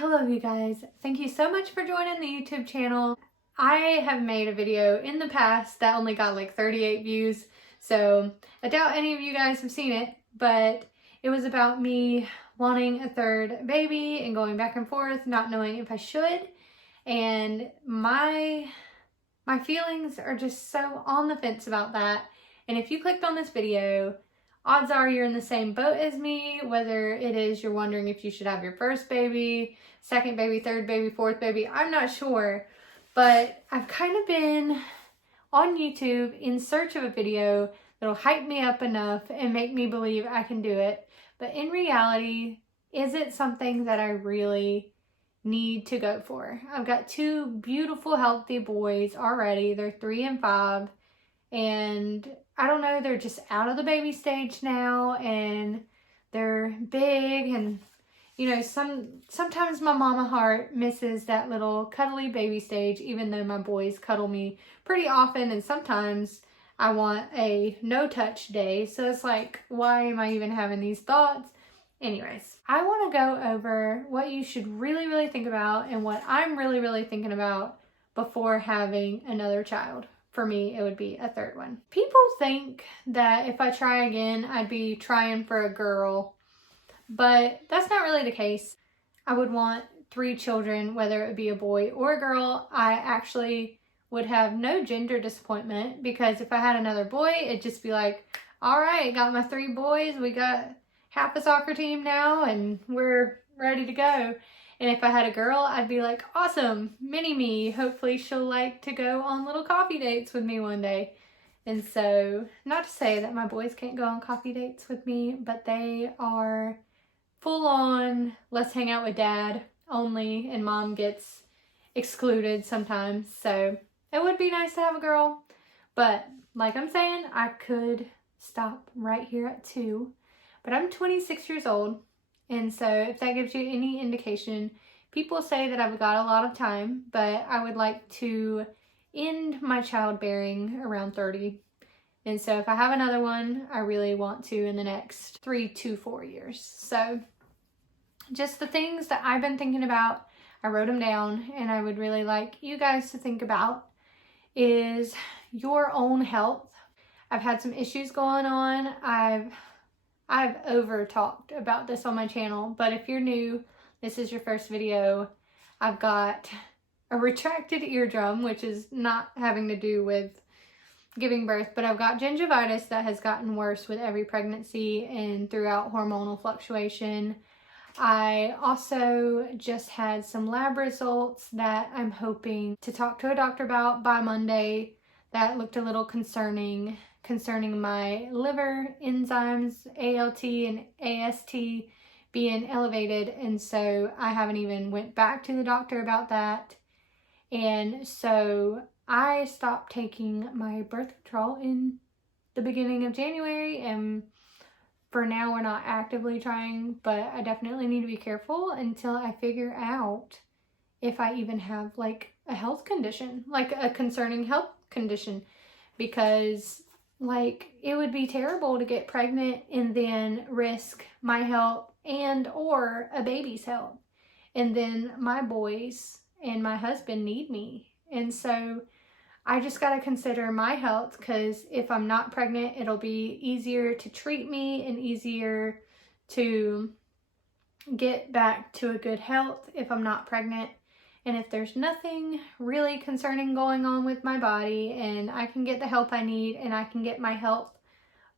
Hello you guys, thank you so much for joining the YouTube channel. I have made a video in the past that only got like 38 views, so I doubt any of you guys have seen it, but it was about me wanting a third baby and going back and forth, not knowing if I should, and my feelings are just so on the fence about that. And if you clicked on this video, odds are you're in the same boat as me, whether it is you're wondering if you should have your first baby, second baby, third baby, fourth baby, I'm not sure. But I've kind of been on YouTube in search of a video that'll hype me up enough and make me believe I can do it. But in reality, is it something that I really need to go for? I've got two beautiful, healthy boys already. They're 3 and 5. And I don't know, they're just out of the baby stage now, and they're big, and you know, sometimes my mama heart misses that little cuddly baby stage, even though my boys cuddle me pretty often, and sometimes I want a no-touch day. So it's like, why am I even having these thoughts? Anyways, I want to go over what you should really think about and what I'm really thinking about before having another child. For me, it would be a third one. People think that if I try again, I'd be trying for a girl, but that's not really the case. I would want 3 children, whether it would be a boy or a girl. I actually would have no gender disappointment, because if I had another boy, it'd just be like, all right, got my 3 boys, we got half a soccer team now, and we're ready to go. And if I had a girl, I'd be like, awesome, mini me. Hopefully she'll like to go on little coffee dates with me one day. And so, not to say that my boys can't go on coffee dates with me, but they are full on, let's hang out with dad only, and mom gets excluded sometimes. So it would be nice to have a girl. But like I'm saying, I could stop right here at 2. But I'm 26 years old. And so if that gives you any indication, people say that I've got a lot of time, but I would like to end my childbearing around 30. And so if I have another one, I really want to in the next 3 to 4 years. So just the things that I've been thinking about, I wrote them down, and I would really like you guys to think about is your own health. I've had some issues going on. I've over talked about this on my channel, but if you're new, this is your first video. I've got a retracted eardrum, which is not having to do with giving birth, but I've got gingivitis that has gotten worse with every pregnancy and throughout hormonal fluctuation. I also just had some lab results that I'm hoping to talk to a doctor about by Monday that looked a little concerning my liver enzymes, ALT and AST being elevated. And so I haven't even went back to the doctor about that. And so I stopped taking my birth control in the beginning of January, and for now we're not actively trying, but I definitely need to be careful until I figure out if I even have like a health condition, like a concerning health condition, because like it would be terrible to get pregnant and then risk my health and or a baby's health. And then my boys and my husband need me. And so I just got to consider my health, because if I'm not pregnant, it'll be easier to treat me and easier to get back to a good health if I'm not pregnant. And if there's nothing really concerning going on with my body and I can get the help I need and I can get my health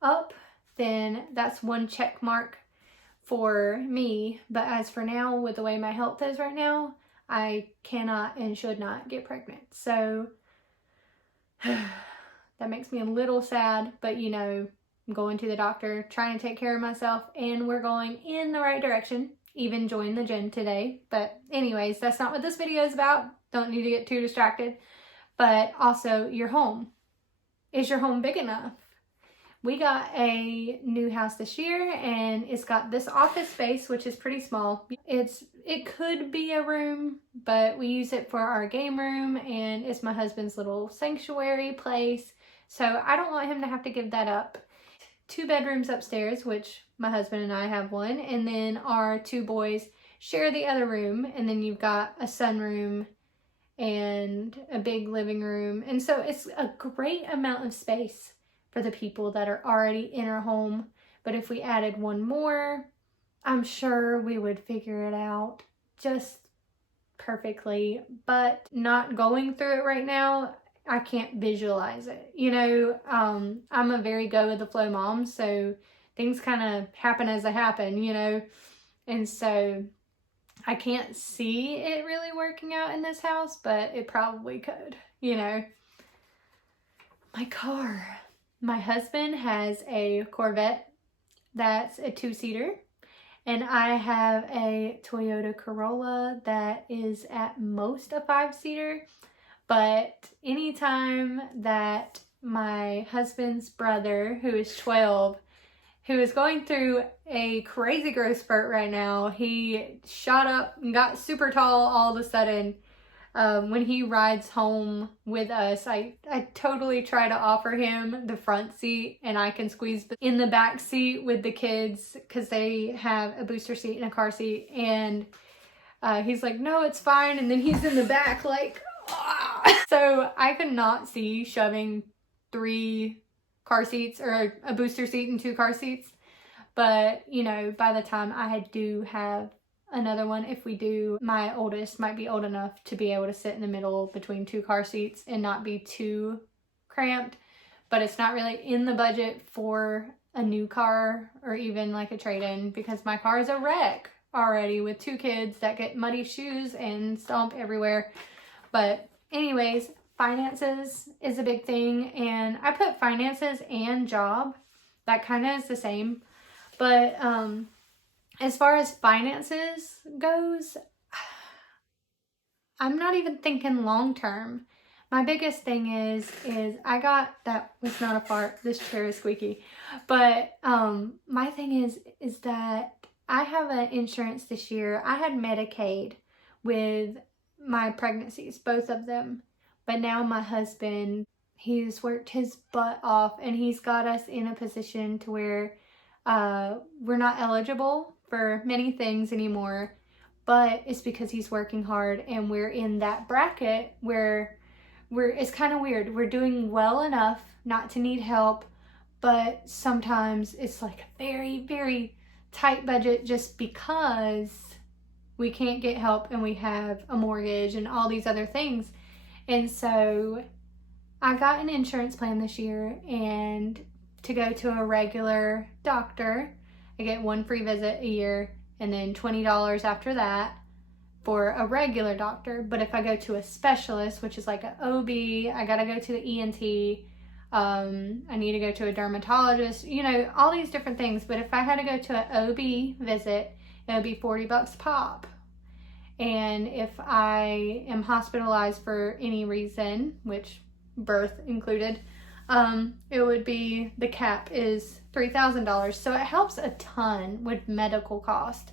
up, then that's one check mark for me. But as for now, with the way my health is right now, I cannot and should not get pregnant. So that makes me a little sad, but you know, I'm going to the doctor, trying to take care of myself, and we're going in the right direction. Even joined the gym today. But anyways, that's not what this video is about. Don't need to get too distracted. But also, your home. Is your home big enough? We got a new house this year, and it's got this office space, which is pretty small. It could be a room, but we use it for our game room, and it's my husband's little sanctuary place. So I don't want him to have to give that up. 2 bedrooms upstairs, which my husband and I have one, and then our 2 boys share the other room, and then you've got a sunroom and a big living room. And so it's a great amount of space for the people that are already in our home. But if we added one more, I'm sure we would figure it out just perfectly. But not going through it right now, I can't visualize it. You know, I'm a very go with the flow mom, so things kind of happen as they happen, you know. And so I can't see it really working out in this house, but it probably could, you know. My car. My husband has a Corvette that's a 2-seater, and I have a Toyota Corolla that is at most a 5-seater. But anytime that my husband's brother, who is 12, who is going through a crazy growth spurt right now, he shot up and got super tall all of a sudden. When he rides home with us, I totally try to offer him the front seat, and I can squeeze in the back seat with the kids because they have a booster seat and a car seat. And he's like, no, it's fine. And then he's in the back like, ah. So I could not see shoving 3 car seats or a booster seat and 2 car seats. But, you know, by the time I do have another one, if we do, my oldest might be old enough to be able to sit in the middle between 2 car seats and not be too cramped. But it's not really in the budget for a new car or even like a trade-in, because my car is a wreck already with 2 kids that get muddy shoes and stomp everywhere. But anyways, finances is a big thing, and I put finances and job. That kind of is the same. But as far as finances goes, I'm not even thinking long term. My biggest thing is I got, that was not a fart, this chair is squeaky. But my thing is that I have an insurance this year. I had Medicaid with my pregnancies, both of them. But now my husband, he's worked his butt off, and he's got us in a position to where we're not eligible for many things anymore. But it's because he's working hard, and we're in that bracket where it's kind of weird. We're doing well enough not to need help, but sometimes it's like a very, very tight budget just because we can't get help and we have a mortgage and all these other things. And so I got an insurance plan this year, and to go to a regular doctor, I get 1 free visit a year and then $20 after that for a regular doctor. But if I go to a specialist, which is like an OB, I gotta go to the ENT, I need to go to a dermatologist, you know, all these different things. But if I had to go to an OB visit, it would be $40 pop. And if I am hospitalized for any reason, which birth included, it would be, the cap is $3,000. So it helps a ton with medical cost,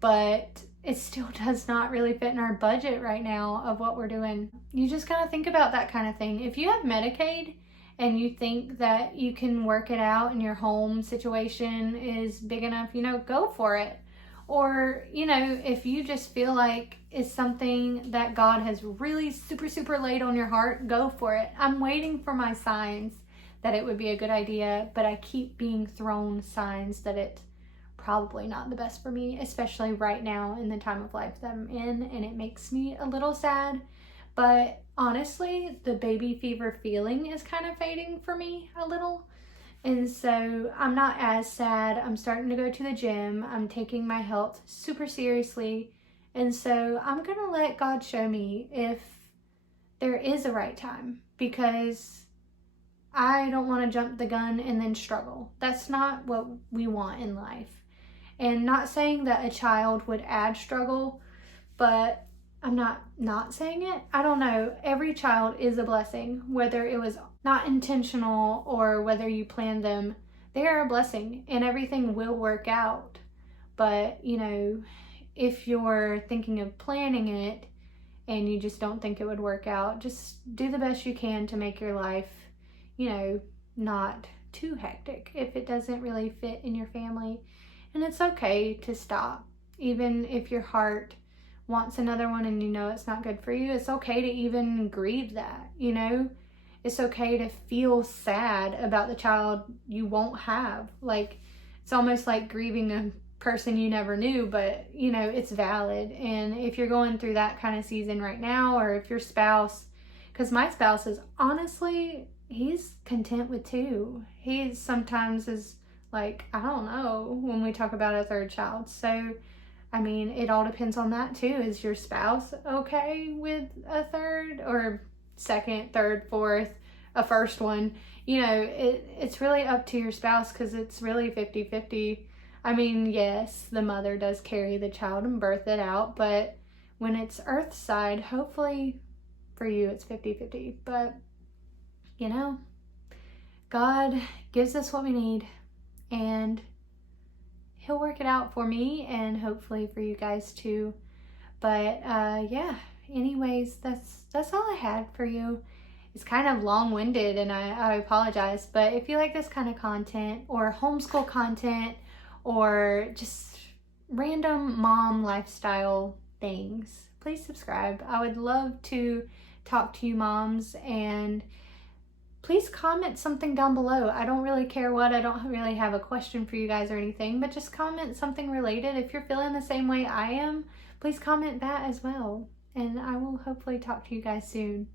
but it still does not really fit in our budget right now of what we're doing. You just gotta think about that kind of thing. If you have Medicaid and you think that you can work it out and your home situation is big enough, you know, go for it. Or, you know, if you just feel like it's something that God has really super, super laid on your heart, go for it. I'm waiting for my signs that it would be a good idea, but I keep being thrown signs that it's probably not the best for me, especially right now in the time of life that I'm in, and it makes me a little sad. But honestly, the baby fever feeling is kind of fading for me a little. And so I'm not as sad. I'm starting to go to the gym. I'm taking my health super seriously. And so I'm going to let God show me if there is a right time, because I don't want to jump the gun and then struggle. That's not what we want in life. And not saying that a child would add struggle, but I'm not saying it. I don't know. Every child is a blessing, whether it was not intentional or whether you planned them. They are a blessing, and everything will work out. But, you know, if you're thinking of planning it and you just don't think it would work out, just do the best you can to make your life, you know, not too hectic if it doesn't really fit in your family. And it's okay to stop. Even if your heart wants another one and you know it's not good for you, it's okay to even grieve that, you know? It's okay to feel sad about the child you won't have. Like, it's almost like grieving a person you never knew, but, you know, it's valid. And if you're going through that kind of season right now, or if your spouse, because my spouse is honestly, he's content with 2. He sometimes is like, I don't know, when we talk about a 3rd child. So, I mean, it all depends on that too. Is your spouse okay with a 3rd or 2nd, 3rd, 4th, a 1st one? You know, it's really up to your spouse, because it's really 50-50. I mean, yes, the mother does carry the child and birth it out, but when it's Earth side, hopefully for you it's 50-50. But, you know, God gives us what we need, and He'll work it out for me and hopefully for you guys too. But yeah, anyways, that's all I had for you. It's kind of long-winded, and I apologize, but if you like this kind of content, or homeschool content, or just random mom lifestyle things, please subscribe. I would love to talk to you moms, and please comment something down below. I don't really care what. I don't really have a question for you guys or anything, but just comment something related. If you're feeling the same way I am, please comment that as well. And I will hopefully talk to you guys soon.